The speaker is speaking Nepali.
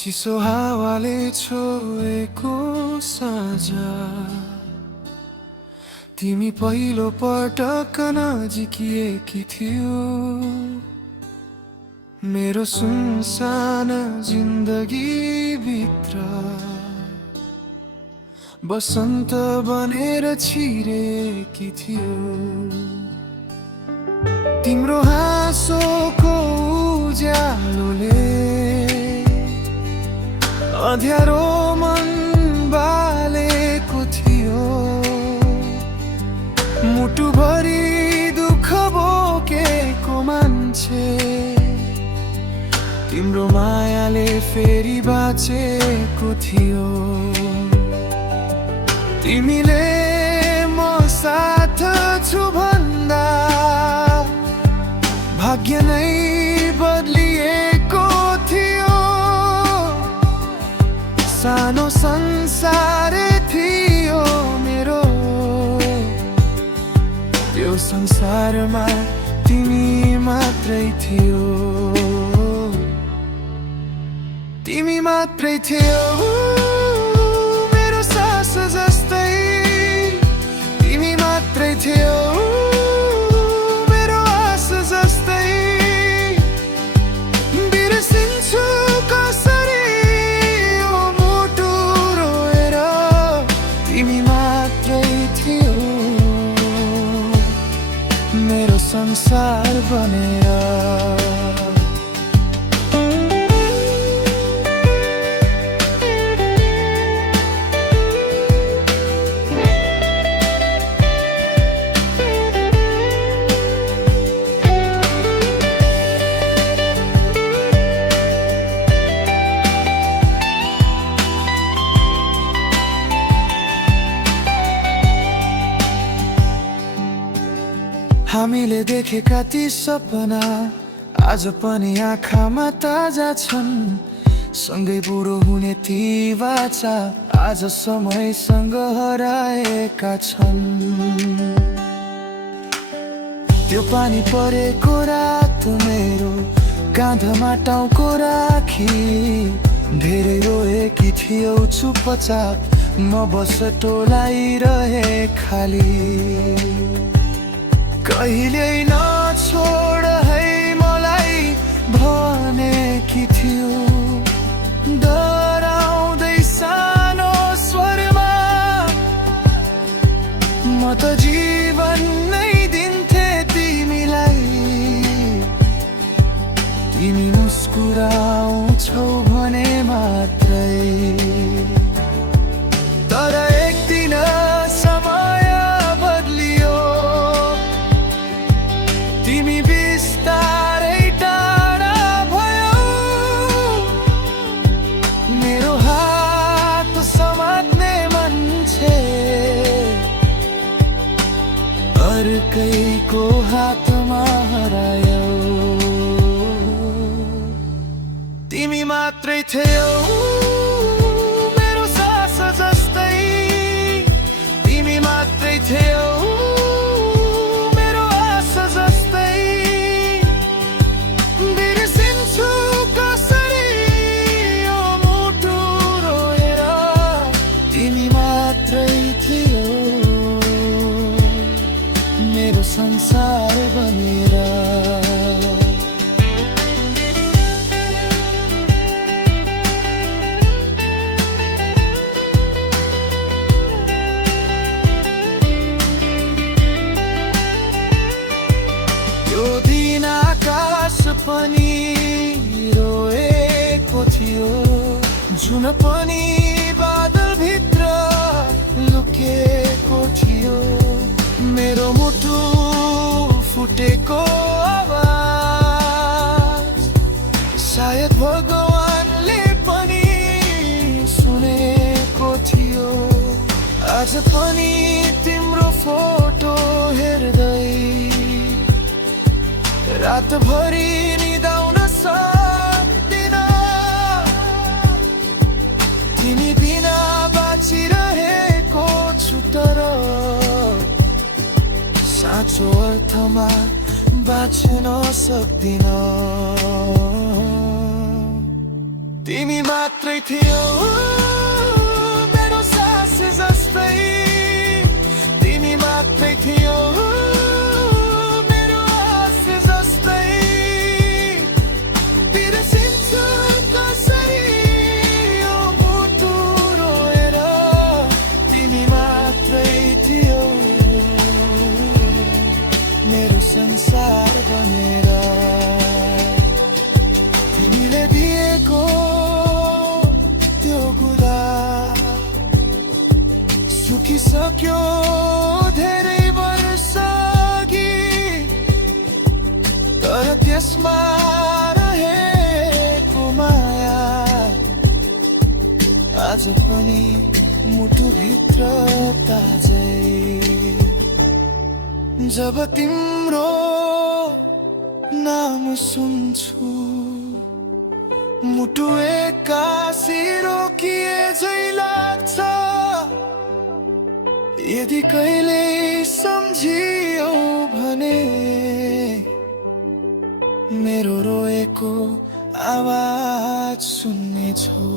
चिसो हावाले छोएको साँझ तिमी पहिलो पटक नजिकिएकी थियो मेरो सुनसान जिन्दगी भित्र बसन्त बनेर छिरेकी थियो तिम्रो हाँसोको उज्यालोले अँध्यारो मन बालेको थियो मुटुभरि दुःख बोकेको मान्छे तिम्रो मायाले फेरि बाँचेको थियो तिमीले म साथ छु भन्दा भाग्य नै बदलिएको थियो सानो संसार थियो मेरो त्यो संसारमा तिमी मात्रै थियो तिमी मात्रै थियो मेरो सास जस्तै तिमी मात्रै थियो मेरो आस जस्तै बिर्सिन्छु कसरी यो मुटु रोएर तिमी मात्रै थियो मेरो संसार बनेर हामीले देखेका ती सपना आज पनि आँखामा ताजा छन् सँगै बुढो हुने ती वाचा आज समयसँग हराएका छन् त्यो पानी परेको रात मेरो काँधमा टाउको राखी धेरै रोएकी थियौ चुपचाप म बस टोलाइरहे खाली कहिल्यै नछोड है मलाई भनेकी थियो डराउँदै सानो स्वरमा म त जीवन नै दिन्थे तिमीलाई तिमी मुस्कुराउँछौ भने मात्रै तर एक दिन समय बदलियो तिमी बिस्तारै टाढा भयो मेरो हात समात्ने मान्छे अर्कैको हातमा हरायो तिमी मात्रै थियौ मेरो सास जस्तै तिमी मात्रै थियौ संसार बनेर त्यो दिन आकाश पनि रोएको थियो जुन पनि बादल भित्र लुकेको थियो मेरो मुटु फुटेको आवाज सायद भगवानले पनि सुनेको थियो आज पनि तिम्रो फोटो हेर्दै रातभरि निदाउन सक्दिन तिमी बिना बाँचिरहेको छु तर साँचो अर्थमा बाँच्न सक्दिन तिमी मात्रै थियौ मेरो सास जस्तै, तिमी मात्रै थियौ मेरो आस जस्तै। बिर्सिन्छु कसरी यो मुटु रोएर, तिमी मात्रै थियौ मेरो संसार बनेर। तिमीले दिएको त्यो कुरा सुकिसक्यो धेरै वर्ष अघि, तर त्यसमा रहेको माया आज पनि मुटुभित्र ताजै। जब तिम्रो नाम सुन्छु मुटु एक्कासी रोकिए झै लाग्छ। यदि कहिले सम्झियौ भने मेरो रोएको आवाज सुन्नेछौ।